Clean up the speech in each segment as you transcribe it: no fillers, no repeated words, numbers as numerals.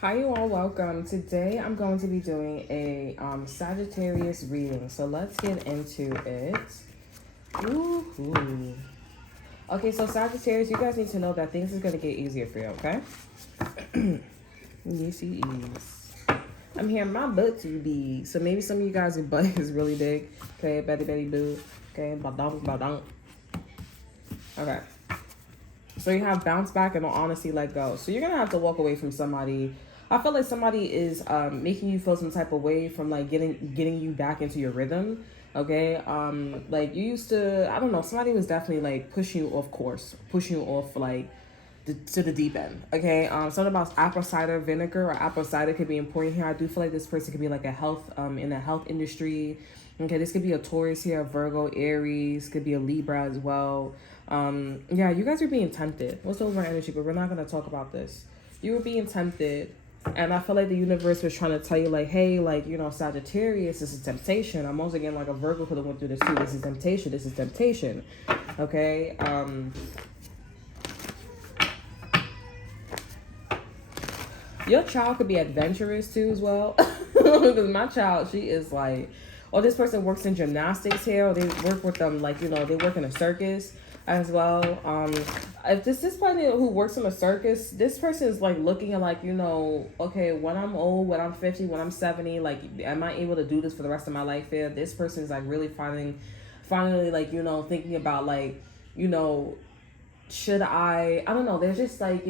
Hi, you all. Welcome. Today I'm going to be doing a Sagittarius reading. So let's get into it. Woohoo. Okay, so Sagittarius, you guys need to know that things is going to get easier for you, okay? Yes, it is. I'm hearing my butt to be. So maybe some of you guys' butt is really big. Okay, Betty Betty Boo. Okay, badonk badonk. Okay. So you have bounce back and honesty, let go. So you're gonna have to walk away from somebody. I feel like somebody is making you feel some type of way from like getting you back into your rhythm. Okay, like you used to. I don't know. Somebody was definitely like pushing you off course, pushing you off like to the deep end. Okay, something about apple cider vinegar or apple cider could be important here. I do feel like this person could be like a health in the health industry. Okay, this could be a Taurus here, a Virgo, Aries, could be a Libra as well. Yeah, you guys are being tempted. What's over energy? But we're not gonna talk about this. You were being tempted, and I feel like the universe was trying to tell you, like, hey, like Sagittarius, this is temptation. I'm also getting like a Virgo could have went through this too. This is temptation. This is temptation. Okay. Your child could be adventurous too as well. Because my child, she is like, or this person works in gymnastics here, or they work with them like, they work in a circus as well. If this person who works in a circus, this person is like looking at like, okay, when I'm old, when I'm 50, when I'm 70, like, am I able to do this for the rest of my life here? This person is like really finally like, thinking about like, should I don't know, they're just like,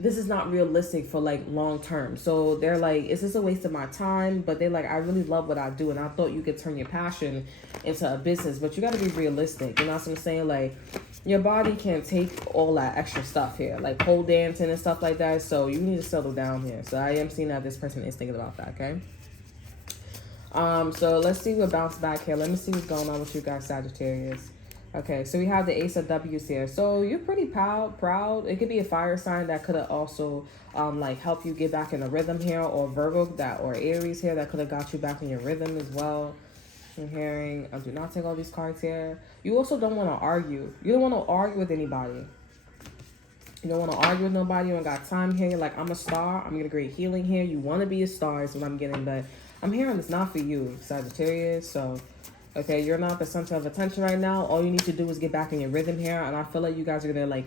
this is not realistic for like long term. So they're like, is this a waste of my time? But they're like, I really love what I do, and I thought you could turn your passion into a business, but you got to be realistic. You know what I'm saying? Like, your body can't take all that extra stuff here, like pole dancing and stuff like that. So you need to settle down here. So I am seeing that this person is thinking about that. Okay. So let's see what bounce back here. Let me see what's going on with you guys, Sagittarius. Okay, so we have the Ace of W's here. So you're pretty proud. It could be a fire sign that could have also like help you get back in a rhythm here, or Virgo or Aries here that could have got you back in your rhythm as well. I'm hearing, do not take all these cards here. You also don't want to argue. You don't want to argue with anybody. You don't want to argue with nobody. You don't got time here. You're like, I'm a star. I'm going to create healing here. You want to be a star is what I'm getting. But I'm hearing it's not for you, Sagittarius. So, okay, you're not the center of attention right now. All you need to do is get back in your rhythm here. And I feel like you guys are going to, like,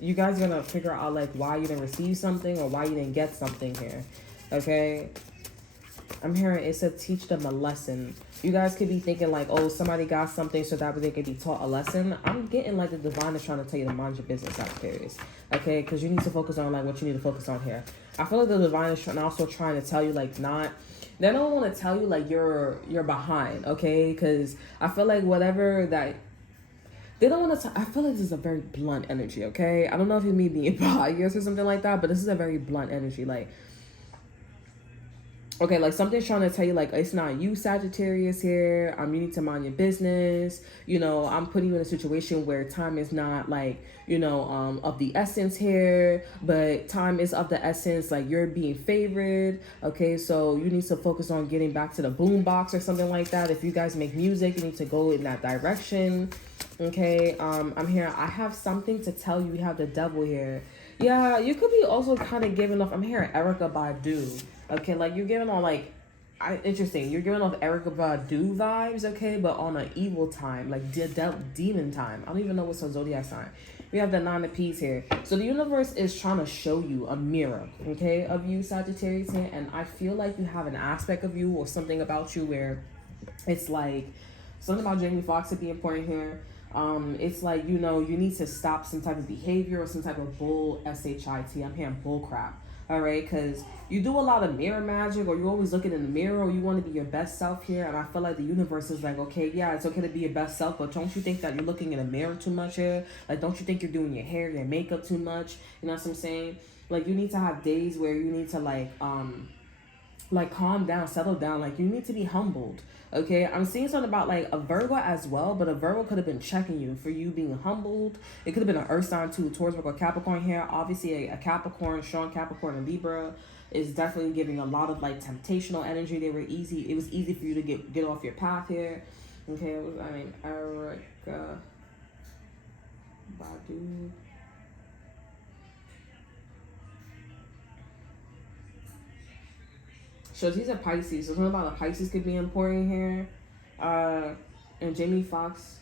you guys are going to figure out, like, why you didn't receive something or why you didn't get something here. Okay? I'm hearing it said teach them a lesson. You guys could be thinking like, oh, somebody got something so that way they could be taught a lesson. I'm getting like the divine is trying to tell you to mind your business, Sagittarius. Okay, because you need to focus on like what you need to focus on here. I feel like the divine is also trying to tell you like not. They don't want to tell you like you're behind. Okay, because I feel like whatever that. They don't want to. I feel like this is a very blunt energy. Okay, I don't know if it's me being biased or something like that, but this is a very blunt energy. Like, okay, like something's trying to tell you like it's not you, Sagittarius here. You need to mind your business. I'm putting you in a situation where time is not like of the essence here, but time is of the essence. Like you're being favored. Okay, so you need to focus on getting back to the boom box or something like that. If you guys make music, you need to go in that direction. Okay, I'm here. I have something to tell you. We have the devil here. Yeah, you could be also kind of giving off. I'm hearing Erica Badu. Okay, like you're giving on like, interesting. You're giving off Erica Badu vibes. Okay, but on an evil time, like demon time. I don't even know what's a zodiac sign. We have the 9 of Peas here. So the universe is trying to show you a mirror, okay, of you, Sagittarius here, and I feel like you have an aspect of you or something about you where it's like something about Jamie Foxx would be important here. It's like, you need to stop some type of behavior or some type of bull, S-H-I-T. I'm hearing bull crap. All right, because you do a lot of mirror magic, or you're always looking in the mirror, or you want to be your best self here. And I feel like the universe is like, okay, yeah, it's okay to be your best self, but don't you think that you're looking in the mirror too much here? Like, don't you think you're doing your hair, your makeup too much? You know what I'm saying? Like, you need to have days where you need to like calm down, settle down. Like you need to be humbled. Okay, I'm seeing something about like a Virgo as well, but a Virgo could have been checking you for you being humbled. It could have been an Earth sign too, Taurus, Virgo, Capricorn here. Obviously, a Capricorn, strong Capricorn, and Libra is definitely giving a lot of like temptational energy. They were easy. It was easy for you to get off your path here. Okay, Erica Badu. So she's a Pisces. So something about a Pisces could be important here. And Jamie Foxx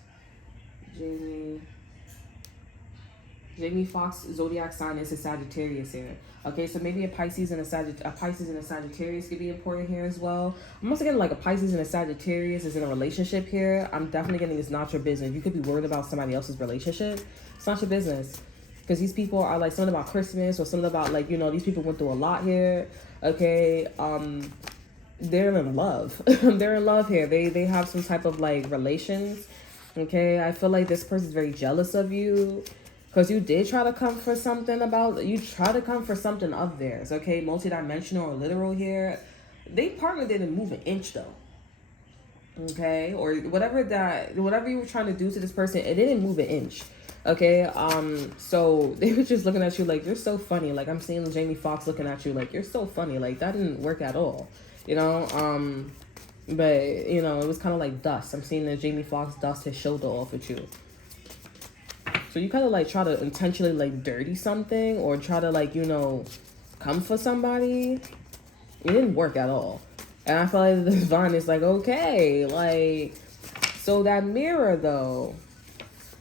zodiac sign is a Sagittarius here. Okay, so maybe a Pisces and a Sagittarius could be important here as well. I'm also getting like a Pisces and a Sagittarius is in a relationship here. I'm definitely getting it's not your business. You could be worried about somebody else's relationship. It's not your business. Because these people are like something about Christmas or something about like, you know, these people went through a lot here. Okay, they're in love. They're in love here. They have some type of like relations. Okay, I feel like this person's very jealous of you. Because you did try to come for something of theirs, okay? Multidimensional or literal here. They partner didn't move an inch though. Okay? Or whatever you were trying to do to this person, it didn't move an inch. Okay? So they were just looking at you like, you're so funny. Like, I'm seeing Jamie Foxx looking at you like, you're so funny. Like, that didn't work at all. You know? But, you know, it was kind of like dust. I'm seeing that Jamie Foxx dust his shoulder off with you. So you kind of like try to intentionally like dirty something or try to like, you know, come for somebody. It didn't work at all. And I feel like the divine is like, okay, like, so that mirror though,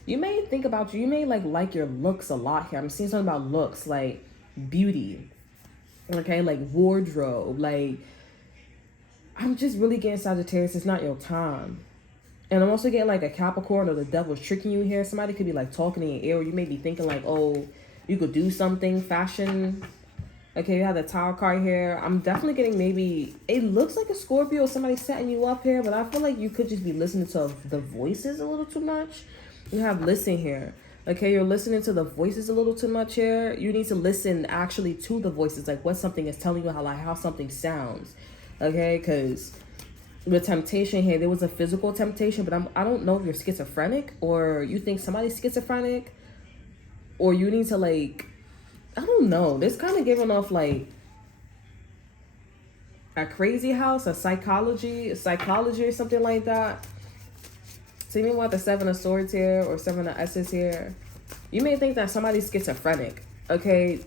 you may think about you may like your looks a lot here. I'm seeing something about looks, like beauty, okay, like wardrobe, like, I'm just really getting Sagittarius, it's not your time. And I'm also getting like a Capricorn or the devil's tricking you here. Somebody could be like talking in your ear. Or you may be thinking like, oh, you could do something, fashion. Okay, you have the Tower card here. I'm definitely getting maybe, it looks like a Scorpio, somebody setting you up here. But I feel like you could just be listening to the voices a little too much. You have listen here. Okay, you're listening to the voices a little too much here. You need to listen actually to the voices. Like what something is telling you, how something sounds. Okay, because with temptation here, there was a physical temptation, but I don't know if you're schizophrenic or you think somebody's schizophrenic or you need to like, I don't know. This kind of giving off like a crazy house, a psychology or something like that. So you may want the 7 of Swords here or 7 of S's here. You may think that somebody's schizophrenic. Okay.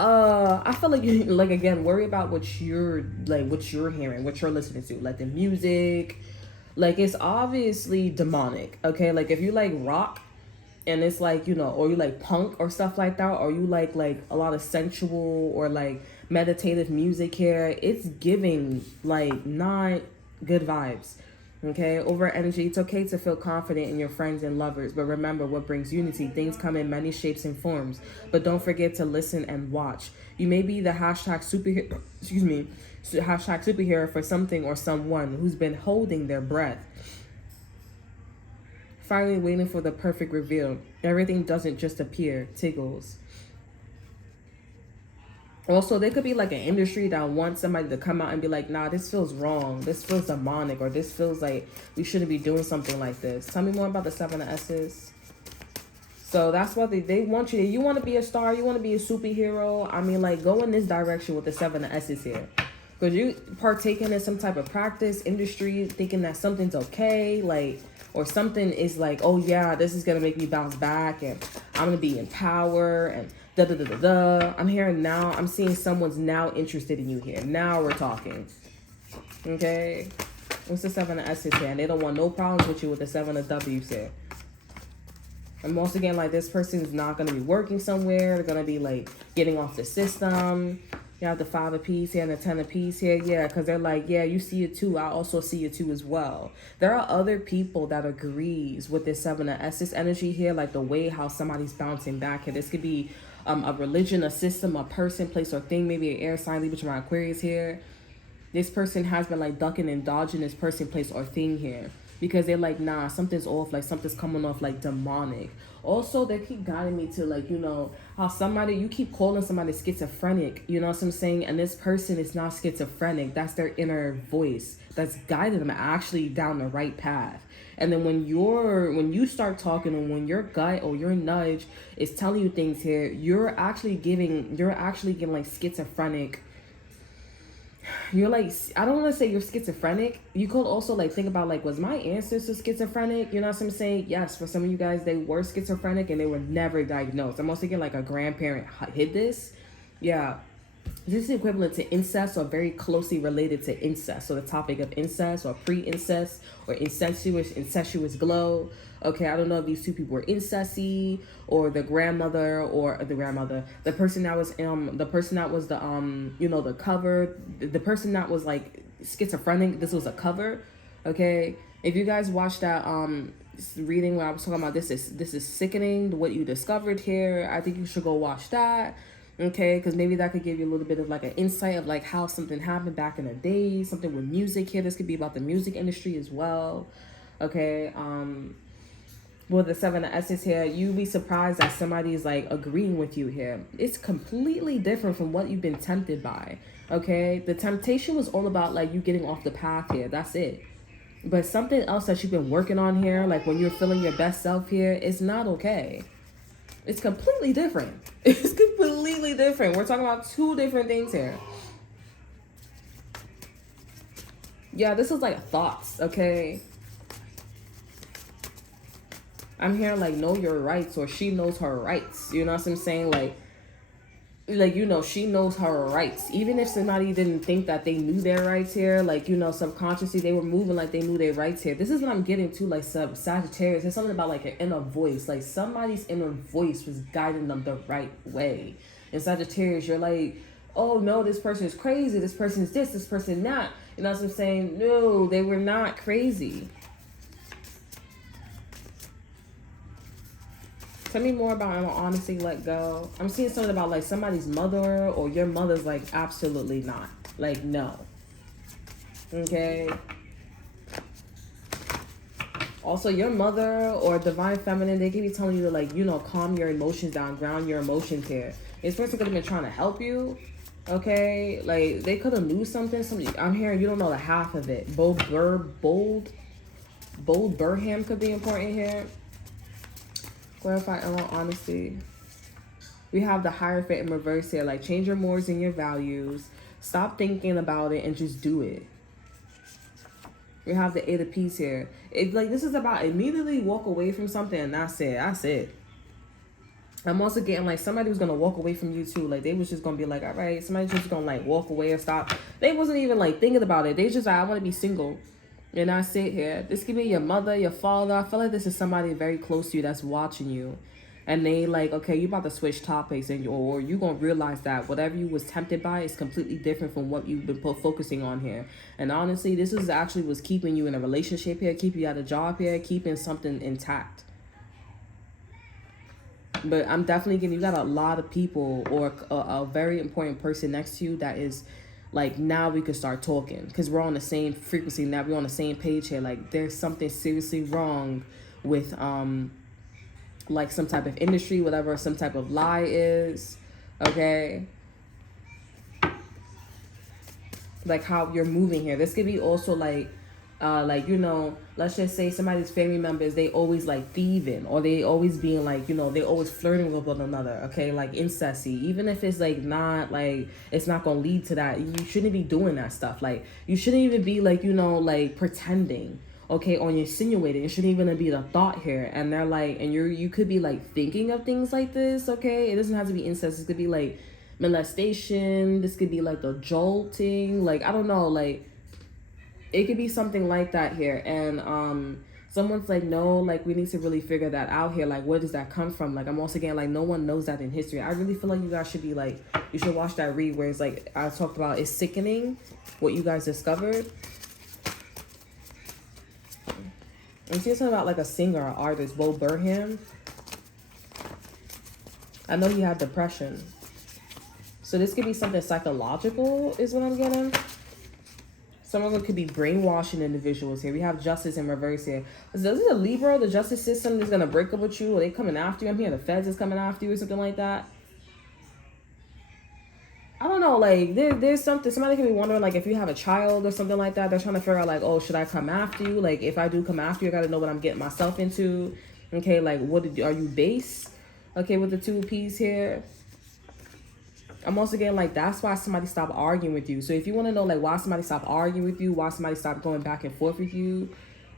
I feel like you like again worry about what you're hearing, what you're listening to, like the music, like it's obviously demonic. Okay, like if you like rock, and it's like, you know, or you like punk or stuff like that, or you like a lot of sensual or like meditative music here, it's giving like not good vibes. Okay, over energy. It's okay to feel confident in your friends and lovers, but remember what brings unity. Things come in many shapes and forms, but don't forget to listen and watch. You may be the superhero, superhero for something or someone who's been holding their breath, finally waiting for the perfect reveal. Everything doesn't just appear. Tiggles. Also, there could be like an industry that wants somebody to come out and be like, nah, this feels wrong. This feels demonic. Or this feels like we shouldn't be doing something like this. Tell me more about the 7 of S's. So that's what they want you to. You want to be a star. You want to be a superhero. I mean, like, go in this direction with the 7 of S's here. Because you partaking in some type of practice, industry, thinking that something's okay. Like, or something is like, oh, yeah, this is going to make me bounce back. And I'm going to be in power. And I'm hearing now, I'm seeing someone's now interested in you here. Now we're talking. Okay. What's the 7 of S's here? And they don't want no problems with you with the 7 of W's here. And once again, like this person's not going to be working somewhere. They're going to be like getting off the system. You have the 5 of Peace here and the 10 of Peace here. Yeah, because they're like, yeah, you see it too. I also see it too as well. There are other people that agrees with this 7 of S's energy here. Like the way how somebody's bouncing back here. This could be a religion, a system, a person, place, or thing. Maybe an air sign, Libra, Gemini, Aquarius here. This person has been like ducking and dodging this person, place, or thing here. Because they're like, nah, something's off. Like something's coming off like demonic. Also, they keep guiding me to like, you know, how you keep calling somebody schizophrenic. You know what I'm saying? And this person is not schizophrenic. That's their inner voice that's guiding them actually down the right path. And then when you start talking and when your gut or your nudge is telling you things here, you're actually getting like schizophrenic. You're like, I don't want to say you're schizophrenic. You could also like think about like, was my ancestors schizophrenic? You know what I'm saying? Yes, for some of you guys, they were schizophrenic and they were never diagnosed. I'm also getting like a grandparent hid this. Yeah. This is equivalent to incest or very closely related to incest. So the topic of incest or pre-incest or incestuous glow. Okay, I don't know if these two people were incesty or the grandmother or the person that was the cover, the person that was like schizophrenic. This was a cover. Okay, if you guys watched that reading where I was talking about this is sickening what you discovered here, I think you should go watch that. Okay, because maybe that could give you a little bit of like an insight of like how something happened back in the day, something with music here. This could be about the music industry as well. Okay, well, the Seven of Essence here, you'd be surprised that somebody's like agreeing with you here. It's completely different from what you've been tempted by. Okay, the temptation was all about like you getting off the path here. That's it. But something else that you've been working on here, like when you're feeling your best self here, is not okay. It's completely different. It's completely different. We're talking about two different things here. Yeah, this is like thoughts, okay? I'm hearing like know your rights, or she knows her rights. You know what I'm saying? Like she knows her rights. Even if somebody didn't think that they knew their rights here, like, subconsciously they were moving like they knew their rights here. This is what I'm getting to, like Sagittarius. There's something about like an inner voice. Like somebody's inner voice was guiding them the right way. In Sagittarius, you're like, oh no, this person is crazy. This person is this person that. You know what I'm saying? No, they were not crazy. Tell me more about honesty, let go. I'm seeing something about like somebody's mother or your mother's like absolutely not. Like no. Okay. Also, your mother or divine feminine, they could be telling you to like, calm your emotions down, ground your emotions here. This person could have been trying to help you. Okay. Like they could have knew something. I'm hearing you don't know the half of it. Bold Burham could be important here. Clarify honesty. We have the Hierophant in reverse here. Like change your mores and your values. Stop thinking about it and just do it. We have the Eight of Peace here. It's like this is about immediately walk away from something and that's it. That's it. I'm also getting like somebody was gonna walk away from you too. Like they was just gonna be like, all right, somebody's just gonna like walk away or stop. They wasn't even like thinking about it. They just like, I want to be single. And I sit here. This could be your mother, your father. I feel like this is somebody very close to you that's watching you. And they like, okay, you about to switch topics or you going to realize that whatever you was tempted by is completely different from what you've been focusing on here. And honestly, this is actually what's keeping you in a relationship here, keeping you at a job here, keeping something intact. But I'm definitely giving you got a lot of people or a very important person next to you that is like now we could start talking because we're on the same frequency. Now we're on the same page here. Like there's something seriously wrong with like some type of industry, whatever some type of lie is. Okay, like how you're moving here. This could be also like let's just say somebody's family members, they always like thieving or they always being like, they always flirting with one another. Okay, like incesty. Even if it's like not like it's not gonna lead to that, you shouldn't be doing that stuff. Like you shouldn't even be like like pretending. Okay, or insinuating. It shouldn't even be the thought here. And they're like, and you could be like thinking of things like this. Okay, it doesn't have to be incest. It could be like molestation. This could be like the jolting. Like I don't know, like. It could be something like that here. And someone's like, no, like we need to really figure that out here. Like where does that come from? Like I'm also getting like no one knows that in history. I really feel like you guys should be like, you should watch that read where it's like I talked about it's sickening what you guys discovered. I'm seeing something about like a singer or artist, Bo Burham. I know he had depression. So this could be something psychological is what I'm getting. Some of them could be brainwashing individuals here. We have justice in reverse here. Is this a Libra? The justice system is going to break up with you? Or they coming after you? I'm hearing the feds is coming after you or something like that. I don't know. Like, there's something. Somebody could be wondering, like, if you have a child or something like that, they're trying to figure out, like, oh, should I come after you? Like, if I do come after you, I got to know what I'm getting myself into. Okay, like, are you base? Okay, with the 2 P's here. I'm also getting like that's why somebody stopped arguing with you. So if you want to know like why somebody stopped arguing with you, why somebody stopped going back and forth with you,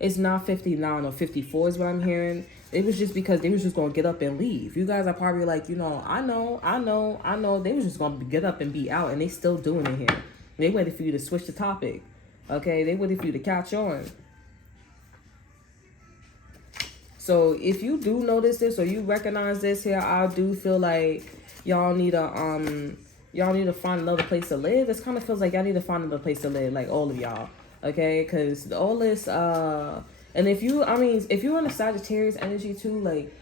It's not 59 or 54 is what I'm hearing. It was just because they was just gonna get up and leave. You guys are probably like, you know, I know. They was just gonna get up and be out, and they still doing it here. They waited for you to switch the topic. Okay, they waited for you to catch on. So if you do notice this or you recognize this here, I do feel like y'all need to find another place to live. This kind of feels like y'all need to find another place to live, like all of y'all. Okay, because all this and if you're in a Sagittarius energy too, like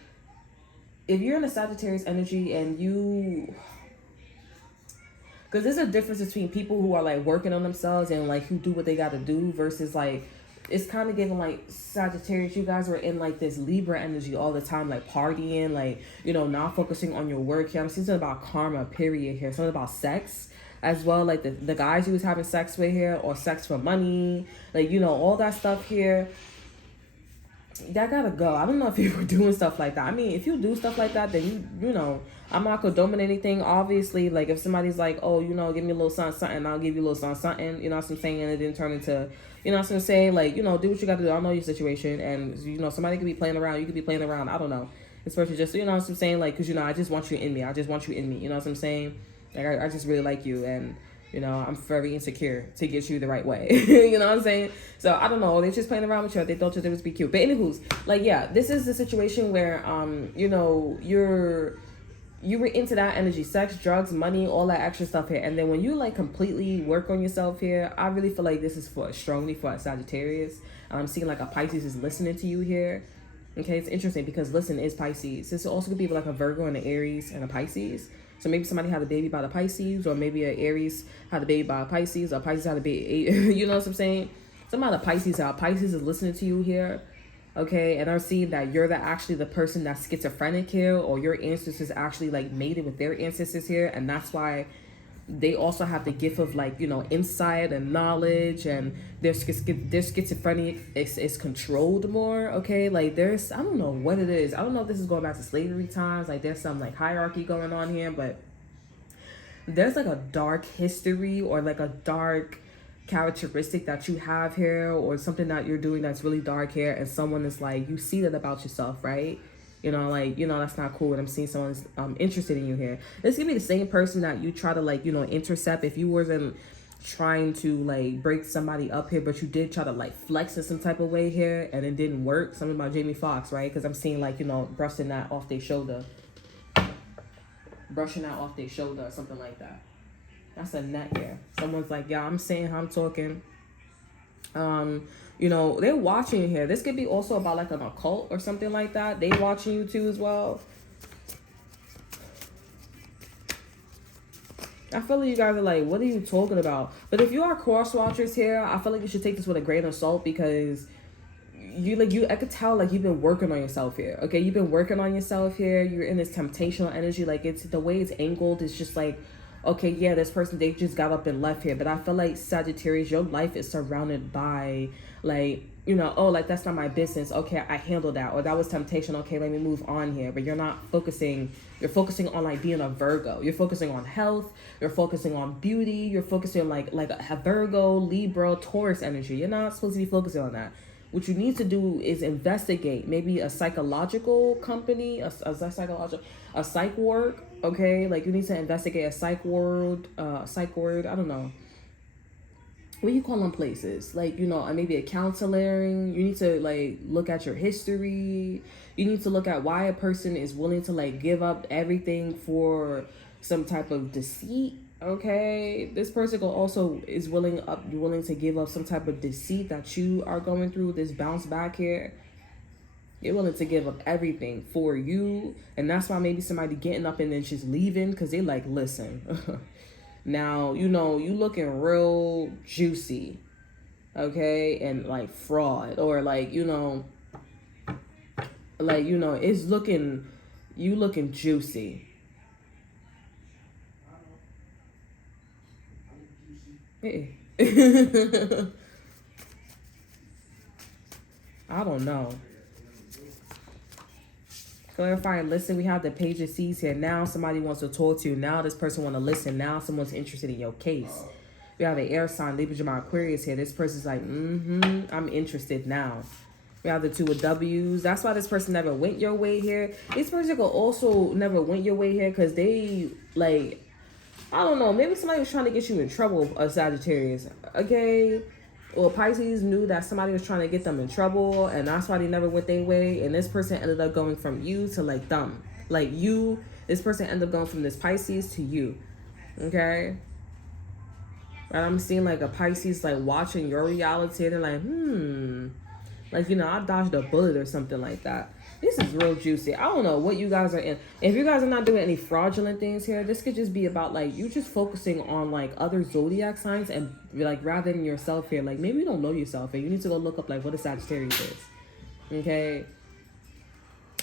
if you're in a Sagittarius energy and you, because there's a difference between people who are like working on themselves and like who do what they got to do versus like, it's kind of giving like Sagittarius, you guys were in like this Libra energy all the time, like partying, like, you know, not focusing on your work here. I'm seeing something about karma, period here. Something about sex as well, like the guys you was having sex with here, or sex for money, like, you know, all that stuff here. That gotta go. I don't know if you were doing stuff like that. I mean, if you do stuff like that, then you know, I'm not condoning anything. Obviously, like if somebody's like, oh, you know, give me a little something, I'll give you a little something. You know what I'm saying? And it didn't turn into, you know what I'm saying? Like, you know, do what you gotta do. I know your situation, and you know, somebody could be playing around. You could be playing around. I don't know. Especially just, you know what I'm saying? Like, cause you know, I just want you in me. I just want you in me. You know what I'm saying? Like, I just really like you, and you know, I'm very insecure to get you the right way. You know what I'm saying? So, I don't know. They're just playing around with you. They thought you would be cute. But anywho's, like, yeah, this is the situation where, you know, you were into that energy, sex, drugs, money, all that extra stuff here. And then when you, like, completely work on yourself here, I really feel like this is strongly for a Sagittarius. I'm seeing, like, a Pisces is listening to you here. Okay, it's interesting because listen is Pisces. This also could be like a Virgo and an Aries and a Pisces. So maybe somebody had a baby by the Pisces, or maybe an Aries had a baby by a Pisces, or Pisces had a baby, you know what I'm saying? Somebody a Pisces is listening to you here, okay? And I'm seeing that you're actually the person that's schizophrenic here, or your ancestors actually like mated with their ancestors here, and that's why they also have the gift of like, you know, insight and knowledge, and their schizophrenia is controlled more, okay? Like there's, I don't know what it is. I don't know if this is going back to slavery times. Like there's some like hierarchy going on here, but there's like a dark history or like a dark characteristic that you have here, or something that you're doing that's really dark here, and someone is like, you see that about yourself, right? You know, like, you know, that's not cool. And I'm seeing someone's interested in you here. This could be the same person that you try to, like, you know, intercept. If you wasn't trying to, like, break somebody up here, but you did try to, like, flex in some type of way here, and it didn't work. Something about Jamie Foxx, right? Because I'm seeing, like, you know, brushing that off their shoulder. Brushing that off their shoulder or something like that. That's a net here. Someone's like, yeah, I'm saying how I'm talking. You know, they're watching here. This could be also about like an occult or something like that. They watching you too as well. I feel like you guys are like, what are you talking about? But if you are cross watchers here, I feel like you should take this with a grain of salt, because I could tell like you've been working on yourself here. Okay, you've been working on yourself here. You're in this temptational energy. Like it's the way it's angled. It's just like, okay, yeah, this person, they just got up and left here. But I feel like Sagittarius, your life is surrounded by like, you know, oh, like that's not my business. Okay, I handled that. Or that was temptation. Okay, let me move on here. But you're not focusing. You're focusing on like being a Virgo. You're focusing on health. You're focusing on beauty. You're focusing on like a Virgo, Libra, Taurus energy. You're not supposed to be focusing on that. What you need to do is investigate maybe a psychological company, a psych ward, okay? Like you need to investigate a psych ward, I don't know. What do you call them places? Like, you know, maybe a counseling. You need to like look at your history. You need to look at why a person is willing to like give up everything for some type of deceit. Okay, this person also is willing to give up some type of deceit that you are going through. This bounce back here, you're willing to give up everything for you, and that's why maybe somebody getting up and then just leaving because they like, listen, now you know you looking real juicy, okay, and like fraud, or like you know it's looking juicy. I don't know. Clarify and listen. We have the page of C's here. Now somebody wants to talk to you. Now this person want to listen. Now someone's interested in your case. We have the air sign, Libra, Gemini, Aquarius here. This person's like, I'm interested now. We have the two of W's. That's why this person never went your way here. This person could also never went your way here because they, like, I don't know, maybe somebody was trying to get you in trouble, a Sagittarius. Okay? Well, Pisces knew that somebody was trying to get them in trouble, and that's why they never went their way. And this person ended up going from you to, like, them. Like, you, this person ended up going from this Pisces to you. Okay? And I'm seeing, like, a Pisces, like, watching your reality. They're like, like, you know, I dodged a bullet or something like that. This is real juicy. I don't know what you guys are in. If you guys are not doing any fraudulent things here, this could just be about, like, you just focusing on, like, other zodiac signs and, like, rather than yourself here. Like, maybe you don't know yourself and you need to go look up, like, what a Sagittarius is. Okay?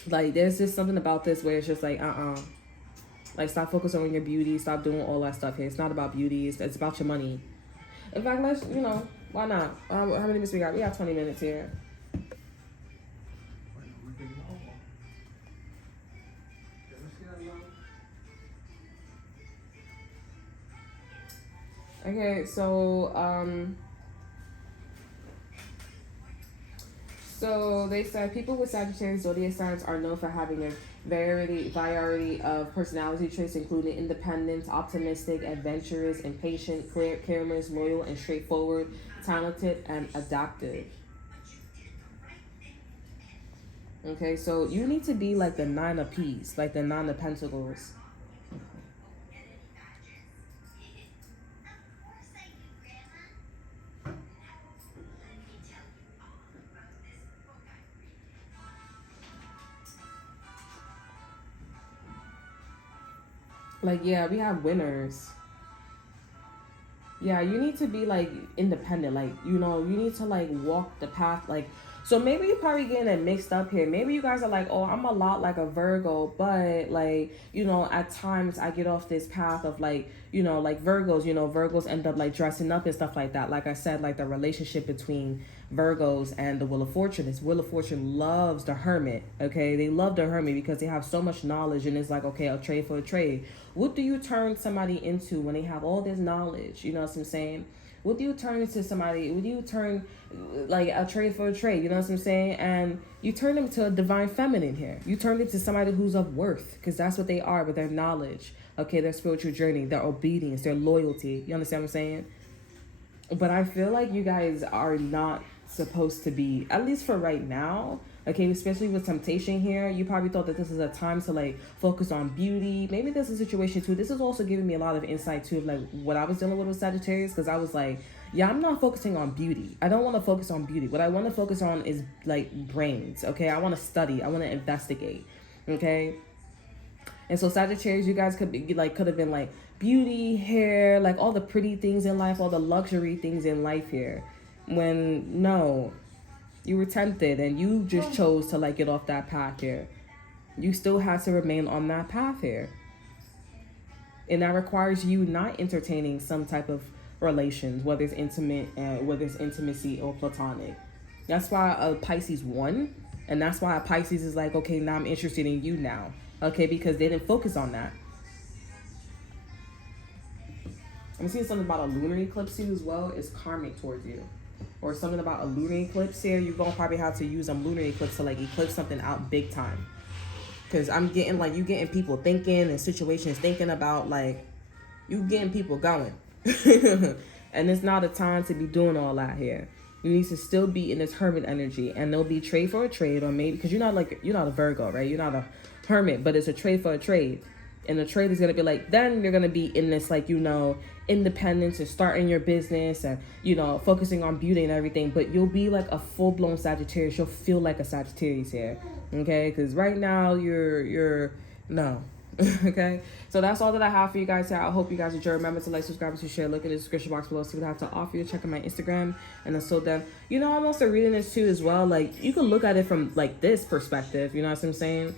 Like, there's just something about this where it's just like, Like, stop focusing on your beauty. Stop doing all that stuff here. It's not about beauty. It's about your money. In fact, let's, you know, why not? How many minutes we got? We got 20 minutes here. Okay, so they said people with Sagittarius zodiac signs are known for having a variety of personality traits, including independence, optimistic, adventurous, impatient, careless, loyal, and straightforward, talented, and adaptive. Okay, so you need to be like the Nine of Peace, like the Nine of Pentacles. Like, yeah, we have winners. Yeah, you need to be, like, independent. Like, you know, you need to, like, walk the path. Like, so maybe you're probably getting it mixed up here. Maybe you guys are like, oh, I'm a lot like a Virgo, but, like, you know, at times I get off this path of, like, you know, like Virgos, you know, Virgos end up, like, dressing up and stuff like that. Like I said, like, the relationship between Virgos and the Wheel of Fortune is Wheel of Fortune loves the Hermit, okay? They love the Hermit because they have so much knowledge, and it's like, okay, a trade for a trade. What do you turn somebody into when they have all this knowledge? You know what I'm saying? What do you turn into somebody? What do you turn, like, a trade for a trade? You know what I'm saying? And you turn them to a divine feminine here. You turn them to somebody who's of worth, because that's what they are with their knowledge, okay, their spiritual journey, their obedience, their loyalty. You understand what I'm saying? But I feel like you guys are not supposed to be, at least for right now, okay, especially with temptation here. You probably thought that this is a time to, like, focus on beauty. Maybe there's a situation too. This is also giving me a lot of insight too of, like, what I was dealing with Sagittarius, because I was like, yeah, I'm not focusing on beauty. I don't want to focus on beauty. What I want to focus on is, like, brains, okay? I want to study. I want to investigate, okay? And so Sagittarius, you guys could be, like, could have been like beauty, hair, like all the pretty things in life, all the luxury things in life here. When no, you were tempted and you just chose to, like, get off that path here. You still have to remain on that path here. And that requires you not entertaining some type of relations, whether it's intimate, whether it's intimacy or platonic. That's why a Pisces won. And that's why a Pisces is like, okay, now I'm interested in you now. Okay, because they didn't focus on that. I'm seeing something about a lunar eclipse here as well. It's karmic towards you. Or something about a lunar eclipse here. You're going to probably have to use a lunar eclipse to, like, eclipse something out big time. Because I'm getting, like, you getting people thinking and situations thinking about, like, you getting people going. And it's not a time to be doing all that here. You need to still be in this hermit energy. And there'll be trade for a trade, or maybe, because you're not a Virgo, right? You're not a hermit, but it's a trade for a trade. And the trade is going to be like, then you're going to be in this, like, you know, independence and starting your business and, you know, focusing on beauty and everything. But you'll be like a full-blown Sagittarius. You'll feel like a Sagittarius here. Okay? Because right now you're no. Okay? So that's all that I have for you guys here. I hope you guys enjoy. Remember to like, subscribe, and share. Look in the description box below. See what I have to offer you. Check out my Instagram. And until then, you know, I'm also reading this too as well. Like, you can look at it from, like, this perspective. You know what I'm saying?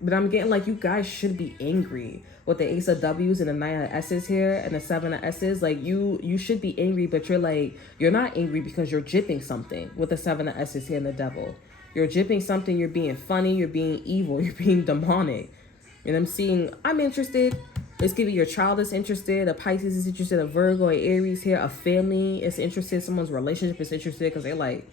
But I'm getting, like, you guys should be angry with the Ace of W's and the Nine of S's here and the Seven of S's. Like, you should be angry, but you're, like, you're not angry because you're jipping something with the Seven of S's here and the Devil. You're jipping something. You're being funny. You're being evil. You're being demonic. And I'm seeing, I'm interested. It's giving your child is interested, a Pisces is interested, a Virgo, a Aries here, a family is interested, someone's relationship is interested because they're like,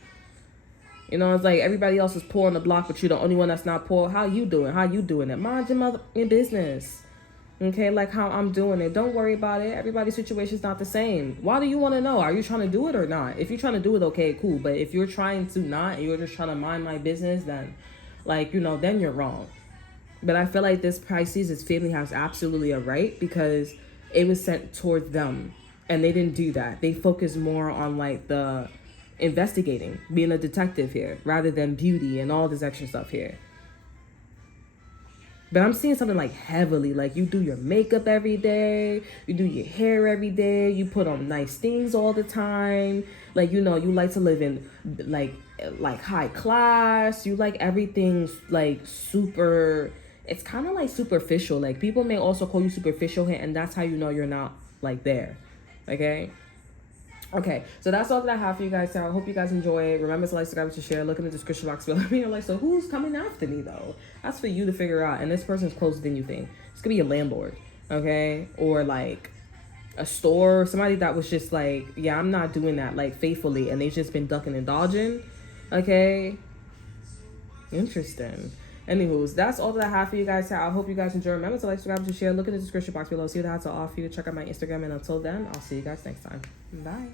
you know, it's like everybody else is poor on the block, but you're the only one that's not poor. How you doing? How you doing it? Mind your business. Okay, like how I'm doing it. Don't worry about it. Everybody's situation is not the same. Why do you want to know? Are you trying to do it or not? If you're trying to do it, okay, cool. But if you're trying to not, and you're just trying to mind my business, then, like, you know, then you're wrong. But I feel like this Pisces, this family has absolutely a right because it was sent towards them. And they didn't do that. They focused more on, like, the investigating, being a detective here, rather than beauty and all this extra stuff here. But I'm seeing something like heavily, like you do your makeup every day, you do your hair every day, you put on nice things all the time. Like, you know, you like to live in like high class. You like everything's like super, it's kind of like superficial. Like people may also call you superficial here, and that's how you know you're not like there. Okay. Okay, so that's all that I have for you guys. So I hope you guys enjoy it. Remember to like, subscribe, to share. Look in the description box below. You're like, so who's coming after me though? That's for you to figure out. And this person's closer than you think. It's gonna be a landlord, okay, or like a store. Somebody that was just like, yeah, I'm not doing that like faithfully, and they've just been ducking and dodging. Okay, interesting. Anywho's, that's all that I have for you guys. I hope you guys enjoy. Remember to like, subscribe, to share. Look in the description box below. See what I have to offer you. Check out my Instagram. And until then, I'll see you guys next time. Bye.